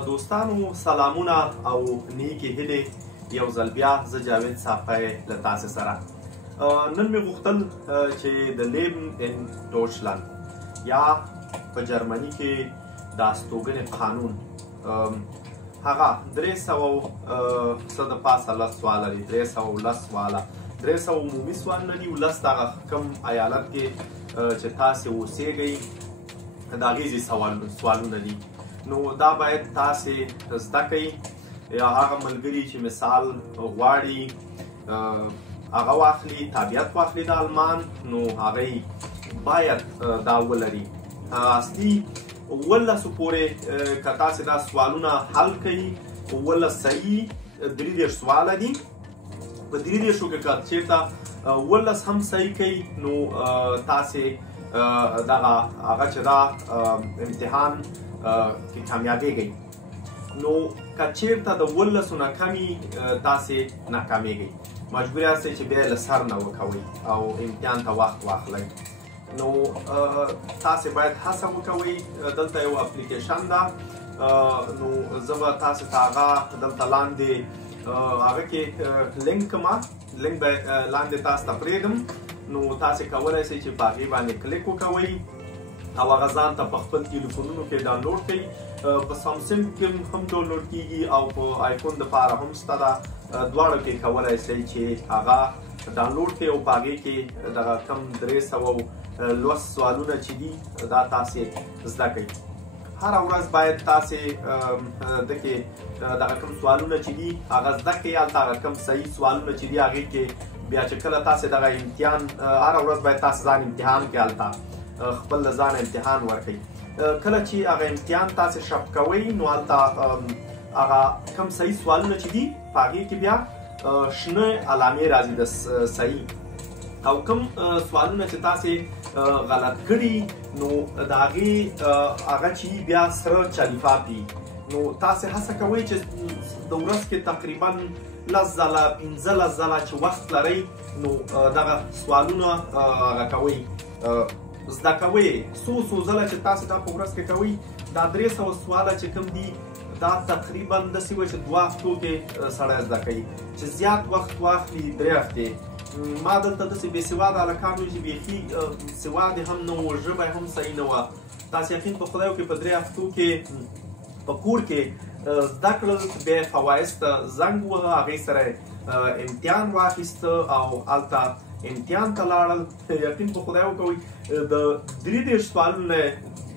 دوستانو سلامونه او نیکی هیلې یو ځل بیا زه جاوید صافی له تاسې سره نن مې غوښتل چې د لیبن ان ډوچلند یا په جرمني کې د استوګنې قانون هغه 300 څه د پاسه 10 سواله دي 310 سواله 300 عمومي سوالونه دي 10 دغه کوم ایالت کې چې تاسې اوسېږئ د هغې سوالونه دي نو دا باید تاسې زده کړئ یا هغه ملګري چې مثال غواړي هغه واخلي تابعیت واخلي د آلمان نو هغه باید دا ولري اصلي 11 پورې که تاسې دا سوالونه حل کړئ 11 صحیح 33 سواله دي په 33 کې که چېرته 11 هم صحیح کړئ نو تاسې دغه هغه چې دا امتحان کې کامیابېږئ نو که چېرته د 11 نه کمې تاسې ناکامېږئ مجبور یاستئ چې بیا یې له سر نه وکوئ او امتحان ته وخت واخلئ نو تاسې باید هڅه وکوئ دلته یو اپلیکیشن ده نو زه به تاسې ته هغه دلته لاندې هغه کې لینک کړم لینک به لاندې تاسو ته پرېږدم نو تاسې کولی شئ چې په هغې باندې کلیک وکوئ او هغه ځان ته په خپل تلیفونونو کې ډاونلوډ کړئ په سامسنګ کې هم ډاونلوډ کېږي او په آیفون دپاره هم شته ده دواړو کې کولی شئ چې هغه ډاونلوډ کړئ او په هغې کې دغه کم 300 لوست سوالونه چې دي دا تاسې زده کړئ هره ورځ باید تاسې دغې دغه کوم سوالونه چې دي هغه زده کړئ هلته هغه کوم صحیح سوالونه چې دي هغې کې بیا چې کله تاسې دغه امتحان هره ورځ باید تاسې ځان امتحان کړئ هلته خپل له ځانه امتحان ورکړئ کله چې هغه امتحان تاسې شپ کوئ نو هلته هغه کوم صحیح سوالونه چې دي په هغې کې بیا شنه علامې راځي د صحیح او کوم سوالونه چې تاسې غلط کړي نو د هغې هغه چې بیا سره چلیفات دي نو تاسې هڅه کوئ چې د ورځ کې تقریبا 10 ځله 15 ځله چې وخت لرئ نو دغه سوالونه هغه کوئ زده کوئ څو ځله چې تاسې دا په ورځ کې کوئ دا 300 سواله چې کوم دي دا تقریبا داسې وایي چې 2 هفتو کې سړی زده کوي چې زیات وخت واخلي 3 هفتې ما دلته داسې بې سواده هلکان وي چې بیخي سواد هم نه و ژبه هم صحیح نه وه تاسې یقین په خدای وکړئ په 3 هفتو کې په کور کې زده کړل بیا یې فوایض ته زنګ ووهه هغې سره امتحان واخیسته او هلته امتحان ته لاړل یقین په خدای وکوئ د 33 سوالونه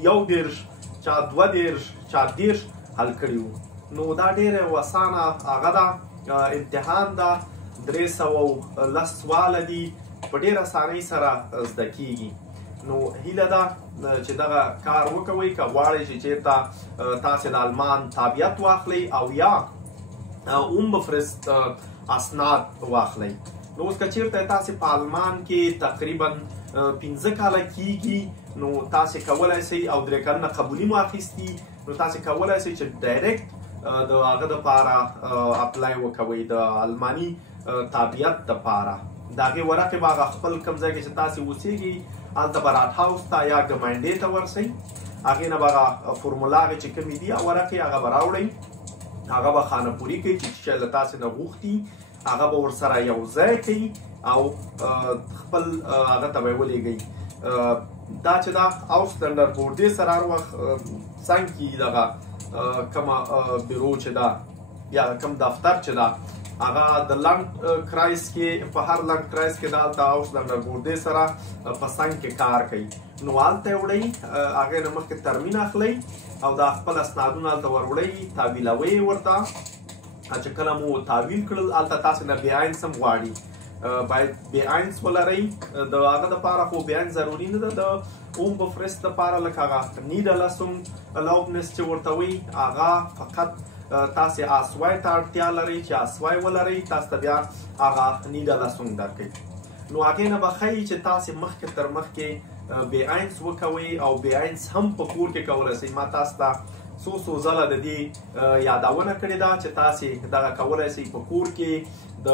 11 چا 12 چا 10 حل کړي وو نو دا ډېره اسانه هغه ده امتحان ده 310 سواله دي په ډېره اسانۍ سره زده کېږي نو هیله ده چې دغه کار وکوئ که غواړئ چې چېرته تاسې د آلمان تابعیت واخلئ او یا بفرست اسناد واخلئ نو اوس که چېرته تاسې په آلمان کې تقریبا 15 کاله کېږي نو تاسې کولی شئ او 3 کلونه قبولي مو اخیستي نو تاسې کولی شئ چې ډایرکټ د هغه دپاره اپلای وکوئ د آلماني تابعیت دپاره د هغې ورقې به هغه خپل کوم ځای کې چې تاسې اوسېږئ هلته به رات هاوس ته یا ګمنډې ته ورسئ هغې نه به هغه فورمولا هغې چې کومې دي ورقې هغه به راوړئ هغه به خانهپوري کوئ چې شی له تاسې نه غوښتي هغه به ورسره یو ځای کوي او خپل هغه ته به یې ولېږئ دا چې دا اوسلنډر بورډ دې سره هر وخت څنګ کې دغه کومه بیرو چې ده یا کوم دفتر چې ده هغه د لنډ کرایس کې په هر لنډ کرایس کې دا هلته اوسلنډر بورډ دې سره په څنګ کې کار کوي نو هلته یې وړئ هغې نه مخکې ترمین اخلئ او دا خپل اسنادونه هلته ور وړئ تحویلوئ یې ورته چې کله مو تحویل کړل هلته تاسې نه بیاینس هم غواړي باید بیاینس ولرئ د هغه دپاره خو بیاینس ضروري نه ده د بفرست دپاره لکه هغه نیډلسم الاوبنس چې ورته وایي هغه فقط تاسې آسوای ته اړتیا لرئ چې آسوای ولرئ تاسو ته بیا هغه نیډلسم درکوي نو هغې نه به ښایي چې تاسې مخکې تر مخکې بیاینس وکوئ او بیاینس هم په کور کې کولی شئ ما تاسو ته څو ځله د دې یادونه کړې ده چې تاسې دغه کولی شئ په کور کې د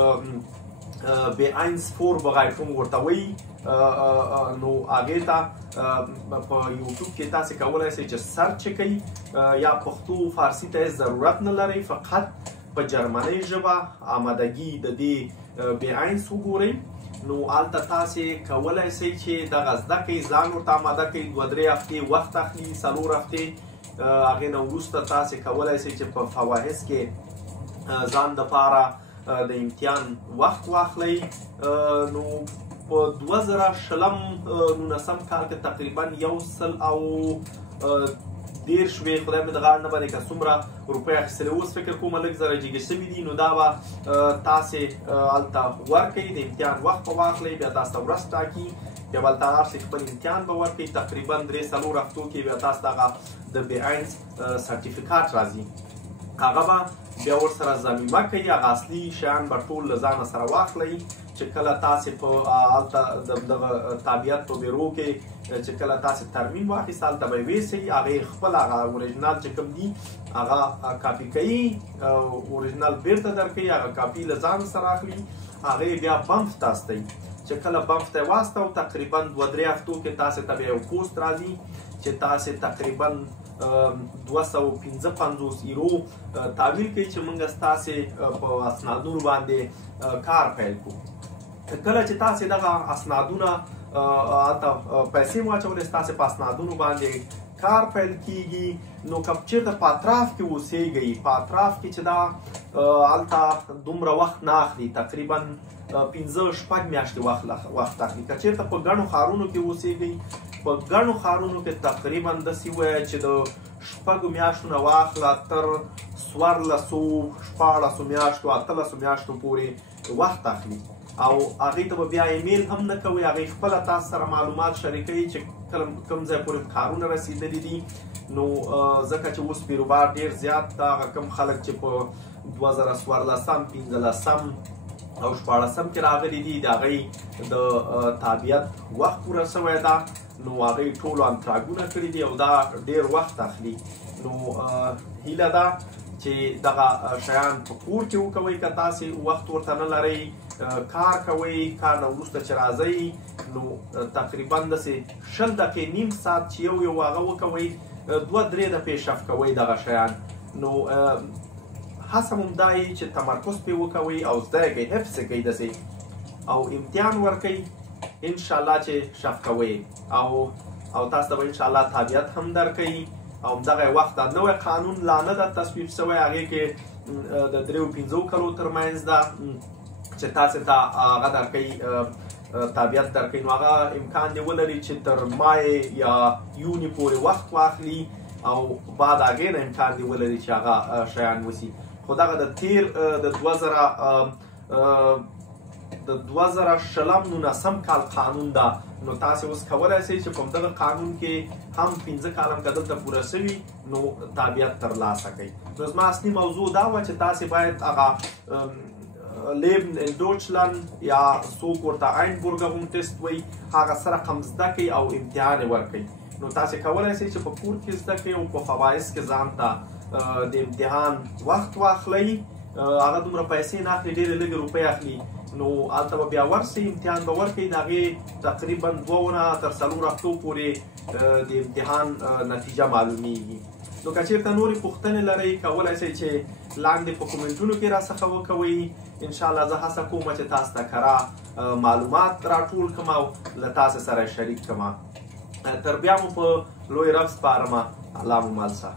بیاینس فور بغایفون ورته وایي نو هغې ته په یوټیوب کې تاسې کولی شئ چې سرچ کړئ یا پښتو فارسي ته یې ضرورت نه لرئ، فقط په جرمنۍ ژبه آمادګي د دې بیاینس وګورئ. نو هلته تاسې کولی شئ چې دغه زده کړئ، ځان ورته آماده کړئ. 2-3 هفتې وخت اخلي، 4 هفتې. هغې نه وروسته تاسې کولی شئ چې په فواهس کې ځان دپاره د امتحان وخت واخلئ. نو په 2019 کال کې تقریبا 110 خدای مې د غاړې نه باندې که څومره روپۍ اخیستلې، اوس فکر کوم لږ زره جګې شوي دي. نو دا به تاسې هلته ورکئ، د امتحان وخت به واخلئ، بیا تاسو ته ورځ ټاکي، بیا به هلته لاړ شئ، خپل امتحان به ورکئ. تقریبا 3-4 هفتو کې بیا تاسو دغه د بیاینس سرټیفیکاټ راځي، هغه به بیا ورسره ضمیمه کوي. هغه اصلي شیان به ټول له ځانه سره واخلئ چې کله تاسې په هلته دغه تابعیت په بیرو کې چې کله تاسې ترمیم واخیست، هلته به یې ویسئ، هغې خپل هغه اوریجنال چې کوم دي هغه کاپي کوي، اوریجنال بیرته درکوي، هغه کاپي له ځان سره اخلي، هغې بیا بمف ته استئ. چې کله بمف ته یې واستو، تقریبا 2-3 هفتو کې تاسې ته بیا یو پوسټ راځي چې تاسې تقریبا 255 یورو تحویل کوي چې موږ ستاسې په اسنادونو باندې کار پیل کړو. کله چې تاسې دغه اسنادونه هلته پیسې واچولې، ستاسې په اسنادونو باندې کار پیل کیږي. نو که چېرته په اطراف کې اوسېږئ، په اطراف کې چې دا هلته دومره وخت نه اخلي، تقریبا 5-6 میاشتې وخت اخلي. که چېرته په ګڼو ښارونو کې اوسېږئ، په ګڼو ښارونو کې تقریبا داسې ووایه چې د 6 میاشتو نه واخله تر 14-16 میاشتو 18 میاشتو پورې وخت اخلي. او هغې ته به بیا ایمیل هم نه کوئ، هغې خپله تاسو سره معلومات شریکوي چې کوم ځای پورې کارونه رسېدلي دي. نو ځکه چې اوس بیروبار ډېر زیات ده، هغه کوم خلک چې په 2014 15 او 14 کې راغلي دي، د هغې د تابعیت وخت پوره شوی ده. نو هغې ټولو انتراګونه کړي دي او دا ډېر وخت اخلي. نو هیله ده چې دغه شیان په کور کې وکوئ. که تاسې وخت ورته نه لرئ، کار کوئ، کار نه وروسته چې راځئ، نو تقریبا داسې 20 دقیقې نیم ساعت چې یو هغه وکوئ، 2-3 دفعې شف کوئ دغه شیان. نو هڅه مو دا وي چې تمرکز پرې وکوئ او زده یې کړئ، حفظ یې کړئ داسې، او امتحان ورکوئ. انشاءالله چې شف کوئ او تاسو ته به انشاءالله تابعیت هم درکوي. او همدغه وخت دا نوی قانون لا نه ده تصویب شوی، هغې کې د 3-5 کلو ترمنځ ده چې تاسې ته هغه درکوي، تابعیت درکوي. نو هغه امکان دی ولري چې تر مای یا یوني پورې وخت واخلي، او بعد هغې نه امکان دی ولري چې هغه شیان وسي. خو دغه د تیر د 2019 کال قانون ده. نو تاسې اوس کولی شئ چې په همدغه قانون کې هم 15 کال هم که دلته پوره شوي، نو تابعیت ترلاسه کوئ. نو زما اصلي موضوع دا وه چې تاسې باید هغه لیبن ان ډوچلند یا څوک ورته آینبورګ ټیسټ وایي، هغه سره هم زده کړئ او امتحان یې ورکوئ. نو تاسې کولی شئ چې په کور کې زده کړئ او په فوایس کې ځان ته د امتحان وخت واخلئ. هغه دومره پیسې نه اخلي، ډېرې لږې روپۍ اخلي. نو هلته به بیا ورسئ، امتحان به ورکوئ، د هغې تقریبا 2 تر 4 هفتو پورې د امتحان نتیجه معلومیږي. نو که چېرته نورې پوښتنې لرئ، کولی شئ چې لاندې په کومنټونو کې راڅخه وکوئ. انشاءالله زه هڅه کوم چې تاسو ته کره معلومات راټول کړم او له تاسو سره شریک کړم. تر بیا مو په لوی رب سپارم. الله مو مل شه.